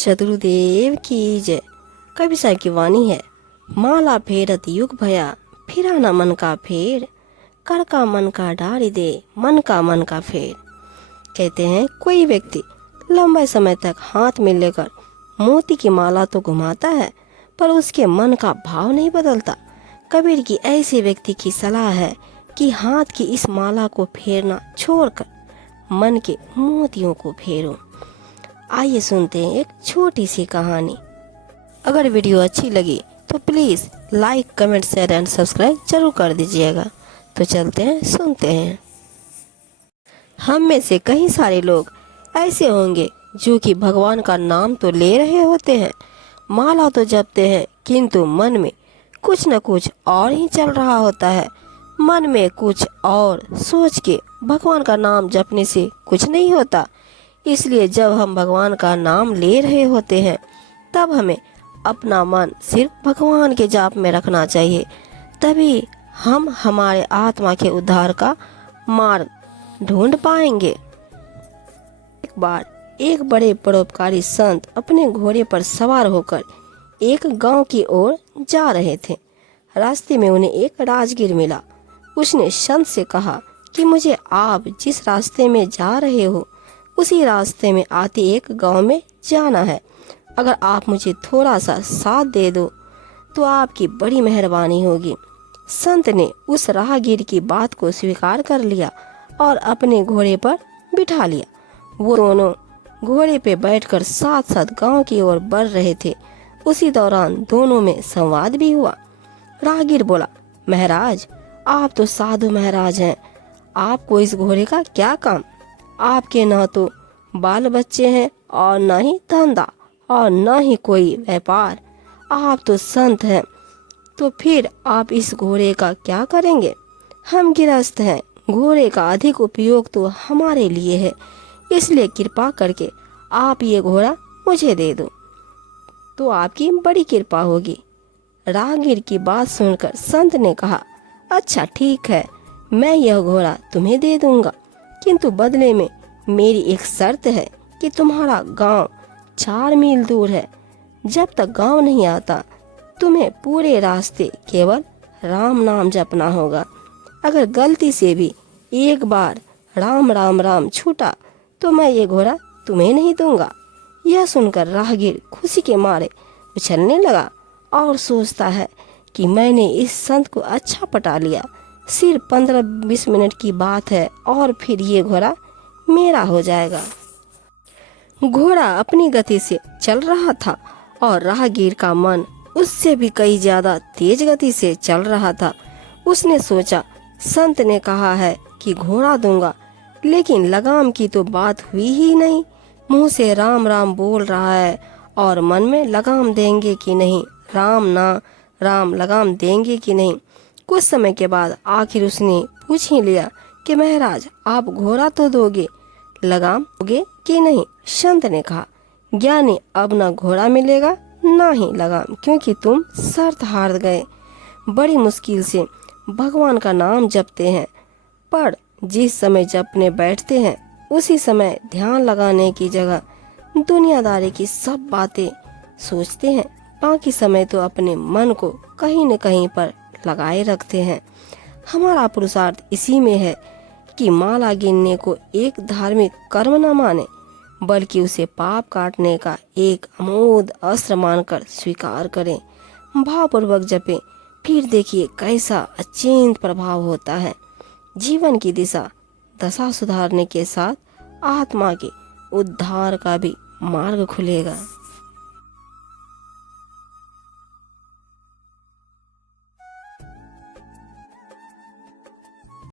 शत्रुदेव की जय। कवि साहब की वाणी है। माला फेरत युग भया, फिरा न मन का फेर, कर का मन का डारी दे, मन का फेर। कहते हैं कोई व्यक्ति लंबे समय तक हाथ में लेकर मोती की माला तो घुमाता है, पर उसके मन का भाव नहीं बदलता। कबीर की ऐसे व्यक्ति की सलाह है कि हाथ की इस माला को फेरना छोड़कर मन के मोतियों को फेरो। आइए सुनते हैं एक छोटी सी कहानी। अगर वीडियो अच्छी लगी तो please like, comment, share and subscribe जरूर कर दीजिएगा। तो चलते हैं, सुनते हैं। हम में से कई सारे लोग ऐसे होंगे जो कि भगवान का नाम तो ले रहे होते हैं, माला तो जपते हैं, किंतु मन में कुछ न कुछ और ही चल रहा होता है। मन में कुछ और सोच के भगवान का नाम जपने से कुछ नहीं होता। इसलिए जब हम भगवान का नाम ले रहे होते हैं तब हमें अपना मन सिर्फ भगवान के जाप में रखना चाहिए। तभी हम हमारे आत्मा के उद्धार का मार्ग ढूंढ पाएंगे। एक बार एक बड़े परोपकारी संत अपने घोड़े पर सवार होकर एक गांव की ओर जा रहे थे। रास्ते में उन्हें एक राजगीर मिला। उसने संत से कहा कि मुझे आप जिस रास्ते में जा रहे हो उसी रास्ते में आते एक गांव में जाना है। अगर आप मुझे थोड़ा सा साथ दे दो तो आपकी बड़ी मेहरबानी होगी। संत ने उस राहगीर की बात को स्वीकार कर लिया और अपने घोड़े पर बिठा लिया। वो दोनों घोड़े पे बैठकर साथ साथ गांव की ओर बढ़ रहे थे। उसी दौरान दोनों में संवाद भी हुआ। राहगीर बोला, महाराज, आप तो साधु महाराज हैं, आपको इस घोड़े का क्या काम? आपके न तो बाल बच्चे हैं और न ही धंधा और न ही कोई व्यापार। आप तो संत हैं, तो फिर आप इस घोड़े का क्या करेंगे? हम गृहस्थ हैं, घोड़े का अधिक उपयोग तो हमारे लिए है, इसलिए कृपा करके आप ये घोड़ा मुझे दे दो तो आपकी बड़ी कृपा होगी। राहगीर की बात सुनकर संत ने कहा, अच्छा ठीक है, मैं यह घोड़ा तुम्हें दे दूंगा, किंतु बदले में मेरी एक शर्त है कि तुम्हारा गांव 4 मील दूर है। जब तक गांव नहीं आता तुम्हें पूरे रास्ते केवल राम नाम जपना होगा। अगर गलती से भी एक बार राम राम राम छूटा तो मैं ये घोड़ा तुम्हें नहीं दूंगा। यह सुनकर राहगीर खुशी के मारे उछलने लगा और सोचता है कि मैंने इस संत को अच्छा पटा लिया। सिर्फ 15-20 मिनट की बात है और फिर ये घोड़ा मेरा हो जाएगा। घोड़ा अपनी गति से चल रहा था और राहगीर का मन उससे भी कई ज्यादा तेज गति से चल रहा था। उसने सोचा, संत ने कहा है कि घोड़ा दूंगा, लेकिन लगाम की तो बात हुई ही नहीं। मुंह से राम राम बोल रहा है और मन में लगाम देंगे कि नहीं, राम ना राम लगाम देंगे कि नहीं। कुछ समय के बाद आखिर उसने पूछ ही लिया कि महाराज, आप घोड़ा तो दोगे, लगाम दोगे कि नहीं? संत ने कहा, ज्ञानी, अब ना घोड़ा मिलेगा ना ही लगाम, क्योंकि तुम शर्त हार गए। बड़ी मुश्किल से भगवान का नाम जपते हैं, पर जिस समय जपने बैठते हैं उसी समय ध्यान लगाने की जगह दुनियादारी की सब बातें सोचते हैं। बाकी समय तो अपने मन को कहीं न कहीं पर लगाए रखते हैं। हमारा पुरुषार्थ इसी में है कि माला गिनने को एक धार्मिक कर्म न माने, बल्कि उसे पाप काटने का एक अमोघ अस्त्र मानकर स्वीकार करें। भावपूर्वक जपें, फिर देखिए कैसा अचिंत प्रभाव होता है। जीवन की दशा सुधारने के साथ आत्मा के उद्धार का भी मार्ग खुलेगा।